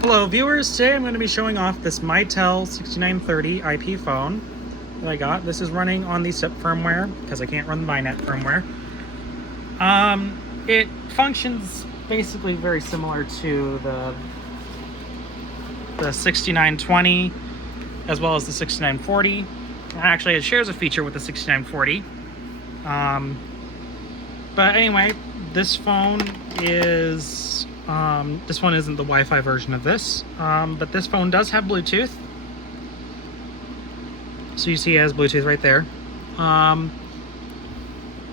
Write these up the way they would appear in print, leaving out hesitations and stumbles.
Hello viewers, today I'm going to be showing off this Mitel 6930 IP phone that I got. This is running on the SIP firmware because I can't run the BiNet firmware. It functions basically very similar to the 6920 as well as the 6940. Actually, it shares a feature with the 6940. But anyway, this phone is this one isn't the Wi-Fi version of this, but this phone does have Bluetooth. So you see it has Bluetooth right there.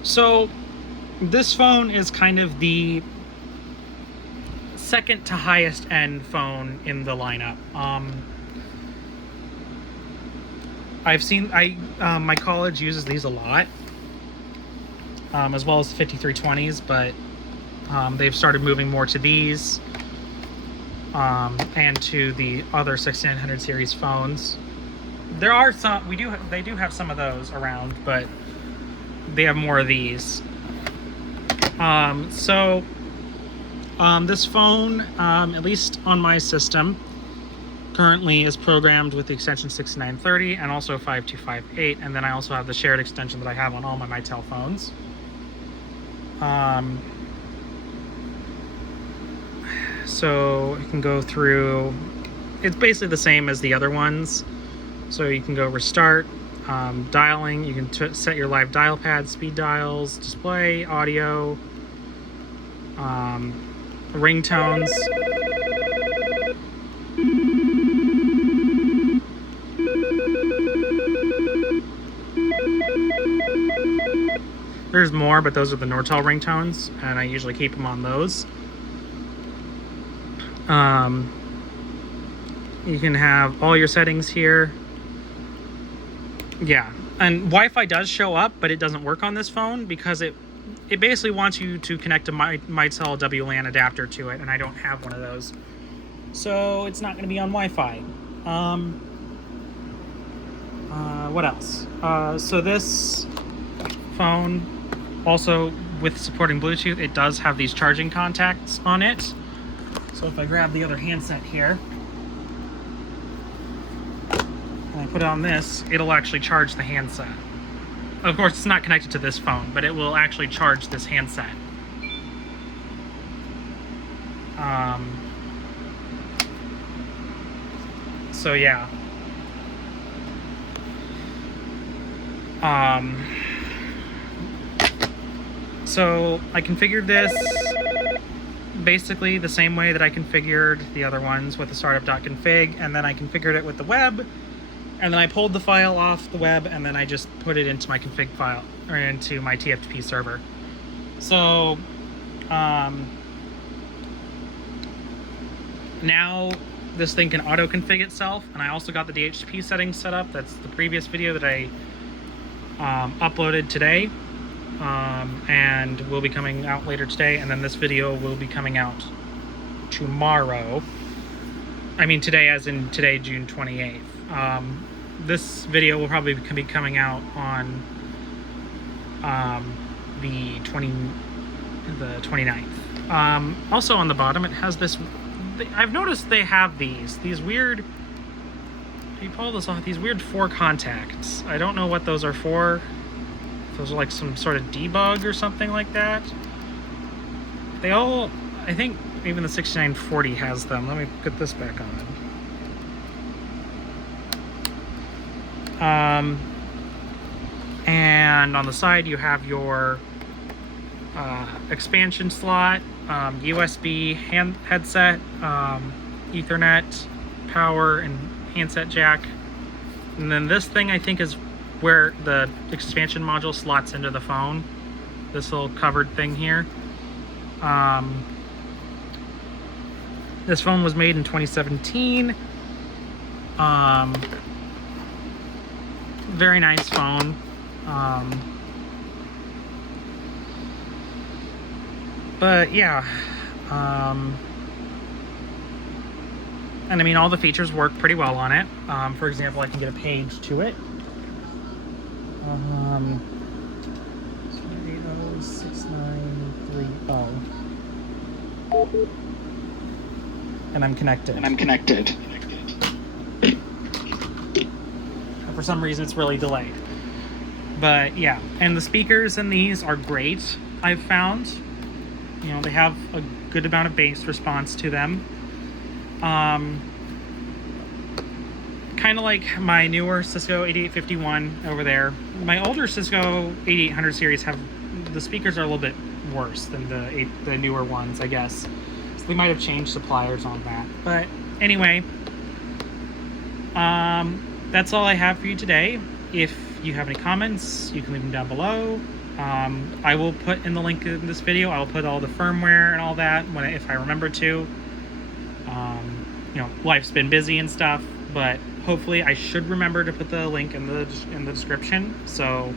So this phone is kind of the second to highest end phone in the lineup. My college uses these a lot, as well as the 5320s, but they've started moving more to these and to the other 6900 series phones. There are some, they do have some of those around, but they have more of these. This phone, at least on my system, currently is programmed with the extension 6930 and also 5258, and then I also have the shared extension that I have on all my Mitel phones. So you can go through, it's basically the same as the other ones. So you can go restart, dialing, you can set your live dial pad, speed dials, display, audio, ringtones. There's more, but those are the Nortel ringtones, and I usually keep them on those. You can have all your settings here. Yeah, and Wi-Fi does show up, but it doesn't work on this phone because it basically wants you to connect a Mitel WLAN adapter to it, and I don't have one of those. So it's not going to be on Wi-Fi. What else? So this phone, also with supporting Bluetooth, it does have these charging contacts on it. So if I grab the other handset here and I put it on this, it'll actually charge the handset. Of course, it's not connected to this phone, but it will actually charge this handset. So yeah. So I configured this basically the same way that I configured the other ones with the startup.config, and then I configured it with the web, and then I pulled the file off the web, and then I just put it into my config file, or into my TFTP server. So now this thing can auto config itself, and I also got the DHCP settings set up. That's the previous video that I uploaded today, and will be coming out later today, and then this video will be coming out tomorrow. I mean today, as in today, June 28th. This video will probably be coming out on the 29th. Also on the bottom it has this, I've noticed they have these weird, you pull this off, these weird 4 contacts. I don't know what those are for. Those are like some sort of debug or something like that. They all, I think even the 6940 has them. Let me put this back on. And on the side you have your expansion slot, USB headset, Ethernet, power, and handset jack. And then this thing I think is where the expansion module slots into the phone. This little covered thing here. This phone was made in 2017. Very nice phone. But yeah, and I mean all the features work pretty well on it. For example, I can get a page to it. 6930. and I'm connected. For some reason, it's really delayed. But yeah, and the speakers in these are great, I've found. You know, they have a good amount of bass response to them. Kind of like my newer Cisco 8851 over there. My older Cisco 8800 series the speakers are a little bit worse than the newer ones, I guess. So they might have changed suppliers on that. But anyway, that's all I have for you today. If you have any comments, you can leave them down below. I will put in the link in this video. I'll put all the firmware and all that if I remember to. You know, life's been busy and stuff, but hopefully I should remember to put the link in the description. So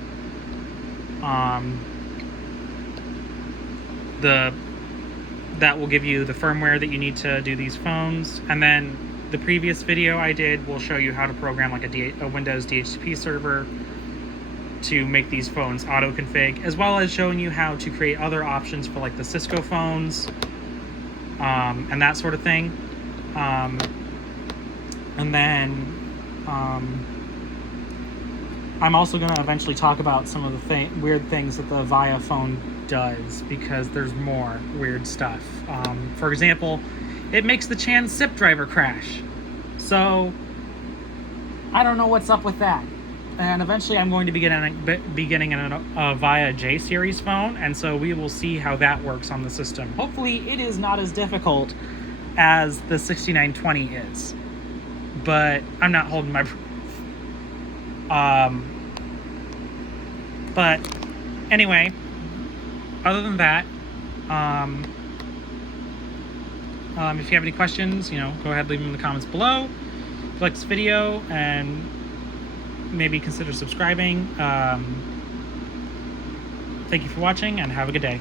that will give you the firmware that you need to do these phones. And then the previous video I did will show you how to program like a Windows DHCP server to make these phones auto config, as well as showing you how to create other options for like the Cisco phones and that sort of thing. And then I'm also going to eventually talk about some of the weird things that the VIA phone does, because there's more weird stuff. For example, it makes the Chan zip driver crash. So I don't know what's up with that. And eventually I'm going to be getting a VIA J series phone, and so we will see how that works on the system. Hopefully it is not as difficult as the 6920 is, but I'm not holding my breath. But anyway, other than that, if you have any questions, you know, go ahead, leave them in the comments below. If you like this video, and maybe consider subscribing. Thank you for watching, and have a good day.